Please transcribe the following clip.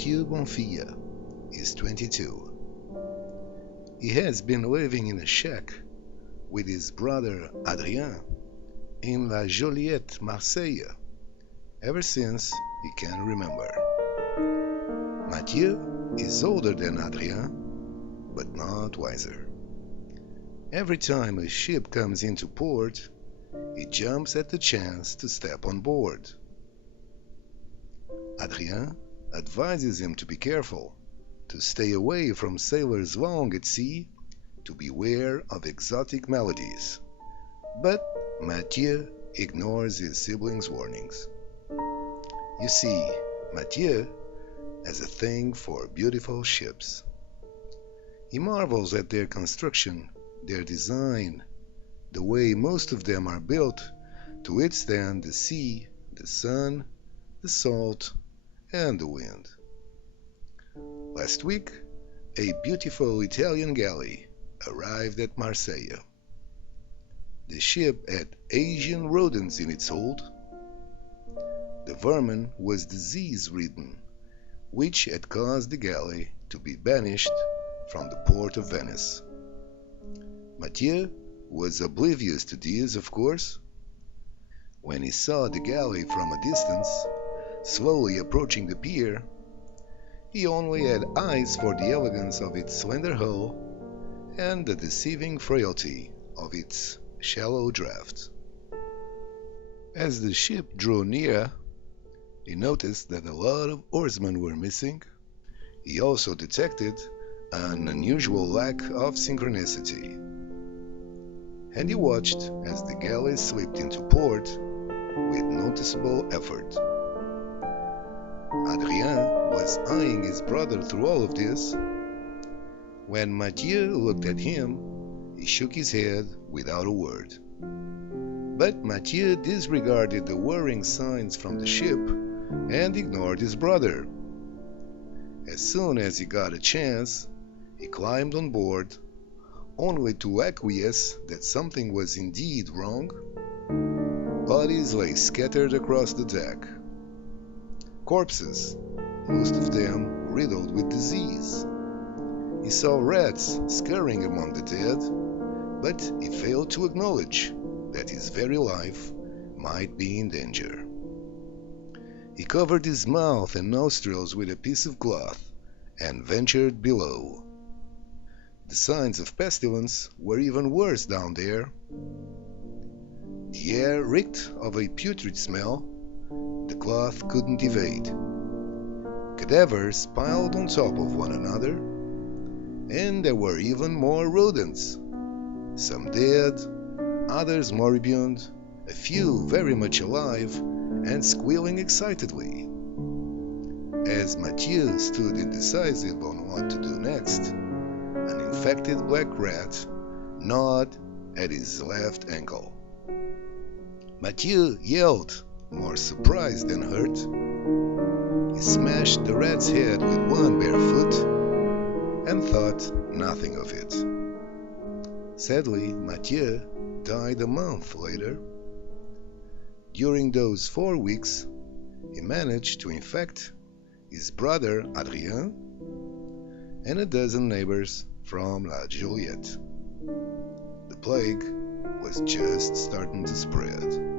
Mathieu Bonfilla is 22. He has been living in a shack with his brother Adrien in La Joliette, Marseille, ever since he can remember. Mathieu is older than Adrien, but not wiser. Every time a ship comes into port, he jumps at the chance to step on board. Adrien advises him to be careful, to stay away from sailors long at sea, to beware of exotic maladies. But Mathieu ignores his siblings' warnings. You see, Mathieu has a thing for beautiful ships. He marvels at their construction, their design, the way most of them are built to withstand the sea, the sun, the salt, and the wind. Last week, a beautiful Italian galley arrived at Marseille. The ship had Asian rodents in its hold. The vermin was disease-ridden, which had caused the galley to be banished from the port of Venice. Mathieu was oblivious to this, of course. When he saw the galley from a distance, slowly approaching the pier, he only had eyes for the elegance of its slender hull and the deceiving frailty of its shallow draft. As the ship drew near, he noticed that a lot of oarsmen were missing. He also detected an unusual lack of synchronicity. And he watched as the galley slipped into port with noticeable effort. Adrien was eyeing his brother through all of this. When Mathieu looked at him, he shook his head without a word. But Mathieu disregarded the worrying signs from the ship and ignored his brother. As soon as he got a chance, he climbed on board, only to acquiesce that something was indeed wrong. Bodies lay scattered across the deck. Corpses, most of them riddled with disease. He saw rats scurrying among the dead, but he failed to acknowledge that his very life might be in danger. He covered his mouth and nostrils with a piece of cloth and ventured below. The signs of pestilence were even worse down there. The air reeked of a putrid smell the cloth couldn't evade. Cadavers piled on top of one another, and there were even more rodents, some dead, others moribund, a few very much alive and squealing excitedly. As Mathieu stood indecisive on what to do next, an infected black rat gnawed at his left ankle. Mathieu yelled, more surprised than hurt. He smashed the rat's head with one bare foot and thought nothing of it. Sadly, Mathieu died a month later. During those 4 weeks, he managed to infect his brother Adrien and a dozen neighbors from La Joliette. The plague was just starting to spread.